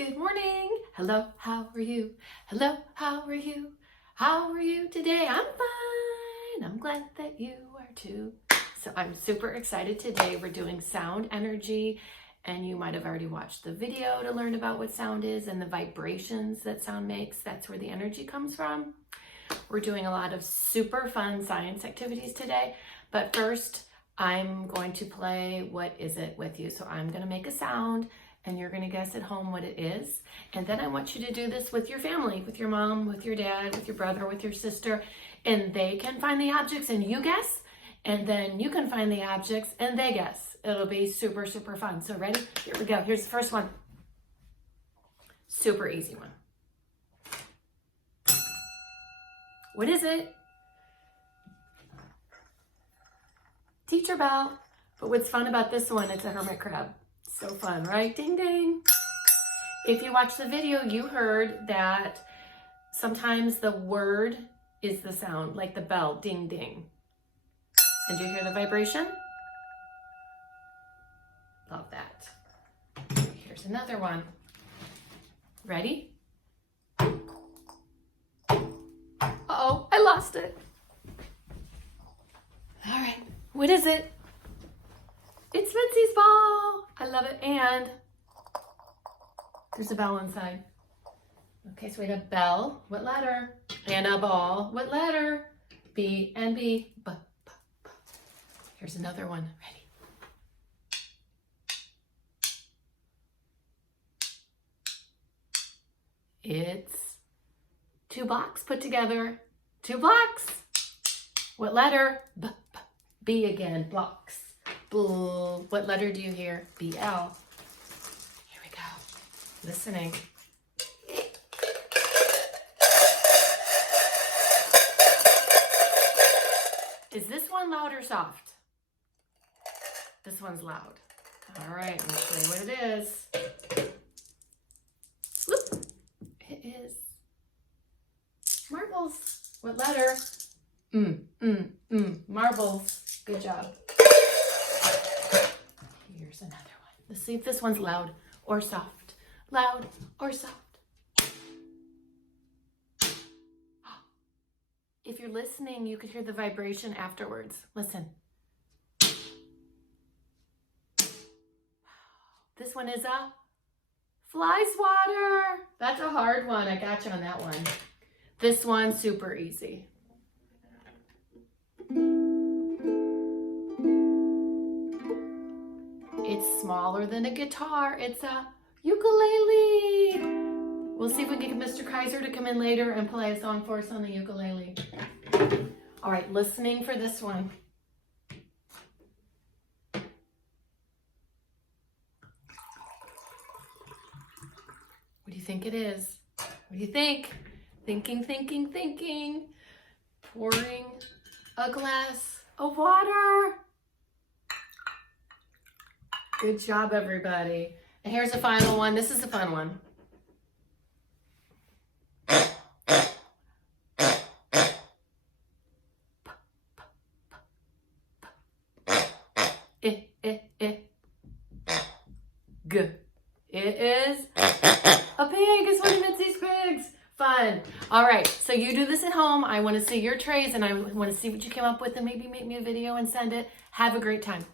Good morning. Hello, how are you? Hello, how are you? How are you today? I'm fine. I'm glad that you are too. So I'm super excited today. We're doing sound energy, and you might have already watched the video to learn about what sound is and the vibrations that sound makes. That's where the energy comes from. We're doing a lot of super fun science activities today, but first I'm going to play What Is It with you. So I'm going to make a sound and you're going to guess at home what it is. And then I want you to do this with your family, with your mom, with your dad, with your brother, with your sister, and they can find the objects and you guess, and then you can find the objects and they guess. It'll be super, super fun. So ready? Here we go. Here's the first one. Super easy one. What is it? Teacher bell. But what's fun about this one, it's a hermit crab. So fun, right? Ding, ding. If you watched the video, you heard that sometimes the word is the sound, like the bell, ding, ding. And do you hear the vibration? Love that. Here's another one. Ready? Uh-oh, I lost it. All right, what is it? It's Mitzi's ball. I love it. And there's a bell inside. Okay, so we had a bell. What letter? And a ball. What letter? B and B. B, B, B. Here's another one. Ready? It's two blocks put together. Two blocks. What letter? B, B. B again. Blocks. Bl. What letter do you hear? BL. Here we go. Listening. Is this one loud or soft? This one's loud. All right, let's see what it is. Whoop. It is marbles. What letter? Marbles. Good job. Here's another one. Let's see if this one's loud or soft. Loud or soft. If you're listening, you could hear the vibration afterwards. Listen. This one is a fly swatter. That's a hard one. I got you on that one. This one's super easy. It's smaller than a guitar. It's a ukulele. We'll see if we can get Mr. Kaiser to come in later and play a song for us on the ukulele. All right, listening for this one. What do you think it is? What do you think? Thinking, thinking, thinking. Pouring a glass of water. Good job, everybody. And here's the final one. This is a fun one. G. It is a pig. It's one of Mitzi's pigs. Fun. All right, so you do this at home. I want to see your trays and I want to see what you came up with and maybe make me a video and send it. Have a great time.